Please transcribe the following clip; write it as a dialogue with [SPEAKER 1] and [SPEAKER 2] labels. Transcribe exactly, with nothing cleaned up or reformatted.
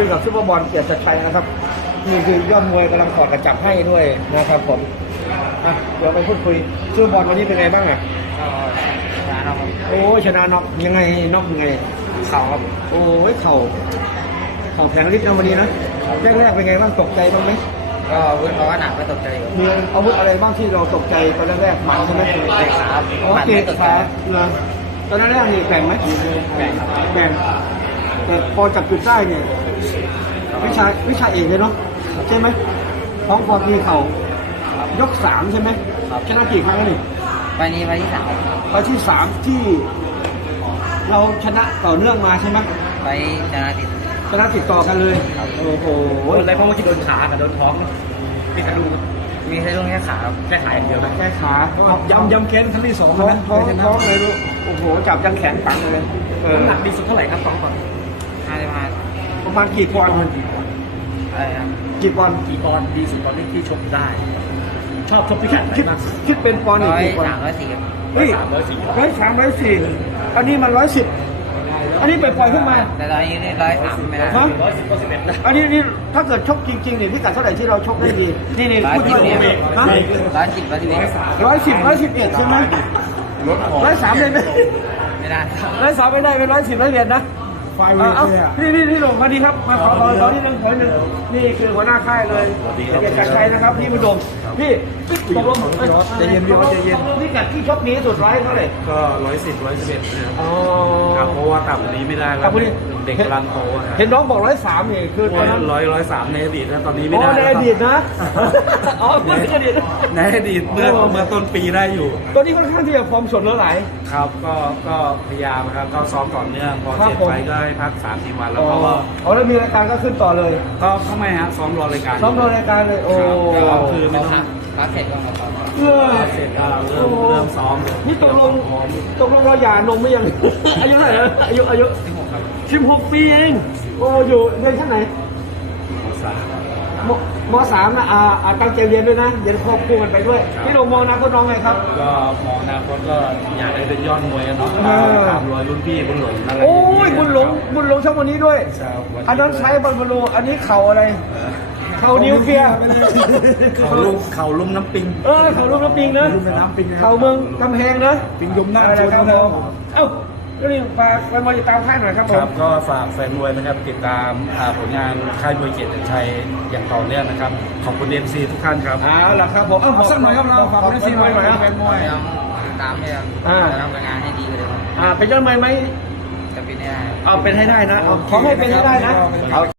[SPEAKER 1] กับซุปเปอร์บอลเกียรติชัยนะครับนี่คือยอดมวยกำลังถอดกระจับให้ด้วยนะครับผมอ่ะเดี๋ยวไปพูดคุยซุปเปอร์บอลวันนี้เป็นไงบ้างอ่ะ
[SPEAKER 2] ก็ชนะครับ
[SPEAKER 1] โอ้ชนะน็อกยังไงน็อกยังไง
[SPEAKER 2] เข่าครับ
[SPEAKER 1] โอ้ยเข่าเข่าแข็งฤทธิ์นะวันนี้นะแรกๆเป็นไงบ้างตกใจบ้างไหม
[SPEAKER 2] ก็วุ้นเพราะว่าหนักก็ตกใจอยู่
[SPEAKER 1] มีอาวุธอะไรบ้างที่เราตกใจตอนแรกๆหมัดใช่ไหม
[SPEAKER 2] เตะขาครับ
[SPEAKER 1] อ๋อ
[SPEAKER 2] หมัด
[SPEAKER 1] เตะ
[SPEAKER 2] ไม่ตกใจ
[SPEAKER 1] ขาเหรอตอนแรกๆนี่แข่งไหม
[SPEAKER 2] แข่งครับ
[SPEAKER 1] แข่งแต่พอจับจุดได้เนี่ยวิชาวิชาเอกเลยเนาะใช่ไหมท้องพอมีเข่ายกสามใช่ไหมชนะกี่ครั้งแล้วนี่
[SPEAKER 2] ไปนี้ไปที่สาม
[SPEAKER 1] ไปที่สามที่เราชนะต่อเนื่องมาใช่ไหม
[SPEAKER 2] ไปชนะติด
[SPEAKER 1] ชนะติดต่อกันเลยโอ้โห
[SPEAKER 3] อะไรเพราะว่าที่โดนขากับโดนท้องมีกระดูก
[SPEAKER 2] มีแค่ช่วงแค่ขาครับ
[SPEAKER 3] แค่ขาอย่างเดียวนะ
[SPEAKER 1] แค่ขา
[SPEAKER 3] ย้ำย้ำเค้นครั้งที่สอง
[SPEAKER 1] ท้อง
[SPEAKER 3] นะ
[SPEAKER 1] ท้องท้องเลยลูกโอ้โหจับยังแขนฝังเลยเออ
[SPEAKER 3] น้ำหนักดีสุดเท่าไหร่ครับสองก่อน
[SPEAKER 2] ห้าสิบห้า
[SPEAKER 1] ประมาณกี่ปอนด์
[SPEAKER 2] อะไรครับ
[SPEAKER 1] กี่ปอนด์
[SPEAKER 3] กี่ปอนด์ดีสุดตอนนี้ที่ชกได้ ชอบชกพิกัดไหน
[SPEAKER 1] คิด
[SPEAKER 3] มาก
[SPEAKER 1] คิดเป็นปอนด์อีก
[SPEAKER 2] ร้อย
[SPEAKER 1] กี่ปอน
[SPEAKER 2] สาม
[SPEAKER 1] ด์
[SPEAKER 2] ร้อยสี่ครับ
[SPEAKER 1] เฮ้ย
[SPEAKER 3] สามร้อยสี่
[SPEAKER 1] ร้อยสามร้อยสี่อันนี้มันร้อยสิบอันนี้ไปปล่อยขึ้นมา
[SPEAKER 2] แต่ตอนนี้นี่ร้อยสามไม่ได้
[SPEAKER 1] ฮะ
[SPEAKER 3] ร้อยสิบก็สิบเอ็ดนะ
[SPEAKER 1] อันนี้นี่ถ้าเกิดชกจริงๆเนี่ยพิกัดเท่าไหร่ที่เราชกได้ดีนี่นี่พูดที่ผมฮะ
[SPEAKER 2] ร้อยสิบร้อยสิบเอ็ด
[SPEAKER 1] ร้อยสิบร้อยสิบเอ็ดใช่ไหมร้อยสามเลยไหม
[SPEAKER 2] ไม่ได้ครับ
[SPEAKER 1] ร้อยสามไม่ได้เป็นร้อยสิบร้อยเอ็ดนะไฟเวทเลยอ่ะนี่นี่นี่หลงมาดีครับมาขอขอขอที่หนึ่งขอที่หนึ่งนี่คือหัวหน้าค่ายเลยเกียรติชัยนะครับพี่บุญดมพี่ตกลงใจเย็นพี่ใจเย็นพิกัดที่ชกนี้สุดร้อยเท่าไหร่
[SPEAKER 4] ก็ร้อยสิบร้อยสิบเอ็ดนะครับ
[SPEAKER 1] อ๋อ
[SPEAKER 4] ครับเพราะว่าต่ำกว่านี้ไม่ได้แล้
[SPEAKER 1] ต่ำ
[SPEAKER 4] ว
[SPEAKER 1] กว่านี้
[SPEAKER 4] เด็กกำลังโตอะครับ
[SPEAKER 1] เห็นน้องบอกร้อยสามนี่คือตอนนั้น
[SPEAKER 4] ร้อยร้อยสามในอดีตแล้วตอนนี้ไม่
[SPEAKER 1] อ๋อ
[SPEAKER 4] ได้
[SPEAKER 1] ใน
[SPEAKER 4] แล้ว
[SPEAKER 1] อดีตนะอ๋อพูดถึงอดีต
[SPEAKER 4] ในอดีตเมื่อเมื่อต้นปีได้อยู่
[SPEAKER 1] ตัวนี้ค่อนข้างที่จะฟอร์มสดแล้วไหลาย
[SPEAKER 4] ครับ ก็ก็พยายามครับก็ซ้อมต่อเนื่องพอ
[SPEAKER 1] ครับ
[SPEAKER 4] เจ็บ
[SPEAKER 1] ผม
[SPEAKER 4] ไปก็ให้พักสามสี่วันแล้ว
[SPEAKER 1] อ๋อ
[SPEAKER 4] ก็
[SPEAKER 1] อ๋อแล้วมีรายการก็ขึ้นต่อเลย
[SPEAKER 4] ก็เข้าไม่ฮะซ้อมรอรายการ
[SPEAKER 1] ซ้อมรอรายการเลยโอ้
[SPEAKER 4] ครับก็คือไม่ต้อง
[SPEAKER 2] พักเสร็จก็มาซ้อม
[SPEAKER 1] เออ
[SPEAKER 4] เสร็จก็เริ่มเริ่มซ้อม
[SPEAKER 1] นี่ตกลงตกลงเราหย่านมไม่ยัง อายุเท่าไหร่นะอายุอายุ
[SPEAKER 2] สิบหกครับ
[SPEAKER 1] สิบหกปีเองโอ้อยู่เรียนชั้นไหน
[SPEAKER 4] สาม
[SPEAKER 1] มมสามนะอ่าอ่าตั้งใจเรียนด้วยนะเรียนควบคู่กันไปด้วยพี่ลงมองอนะก็น้องไงครับ
[SPEAKER 4] ก็มองอนาคตก็อยากได้เป็นยอดมวยอะเนาะ
[SPEAKER 1] เออ
[SPEAKER 4] ตามรอยรุ่นพี่บุญหลงอะไร
[SPEAKER 1] โอ้ย
[SPEAKER 4] างเงี้
[SPEAKER 1] บุญหลงบุญหลงช่องวันนี้ด้วย
[SPEAKER 4] ครับ
[SPEAKER 1] อันนั้นใช้บอลบอลลูอันนี้เข่าอะไรเข่านิวเคลียร์
[SPEAKER 4] เขาลุ่มเขาลุ่มน้ำปิง
[SPEAKER 1] เออเข่าลูกน้ำปิงนะ
[SPEAKER 4] ลุ่มน้ำปิงนะครับ
[SPEAKER 1] เข่าเมืองกำแพงนะ
[SPEAKER 4] ปิงยมหน้า
[SPEAKER 1] อะไร
[SPEAKER 4] ชน
[SPEAKER 1] ครับ
[SPEAKER 4] นะ
[SPEAKER 1] ผมเอ้าก็นี่ฝากแฟนบอลติดตามค่ายหน่อยครับผ
[SPEAKER 4] ครั
[SPEAKER 1] ม
[SPEAKER 4] บก็ฝากแฟนมวยนะครับติดตามอ่าผลงานค่ายมวยเกียรติชัยอย่างต่อเนื่องนะครับขอบคุณเอ็มซีทุกท่านครับ
[SPEAKER 1] เอาล่ะครับผมเอ้าสักหน่อยครับเราฝากเอฟซีหน่อยครับ
[SPEAKER 2] ยังตามเลยครับ
[SPEAKER 1] อ่า
[SPEAKER 2] จะทำงานให้ดีกว่าเดิมครับ
[SPEAKER 1] อ่าเป็นยอดมวยไหม
[SPEAKER 2] จะเป็นได้
[SPEAKER 1] เอาเป็นให้ได้นะเอาขอให้เป็นให้ได้นะเอา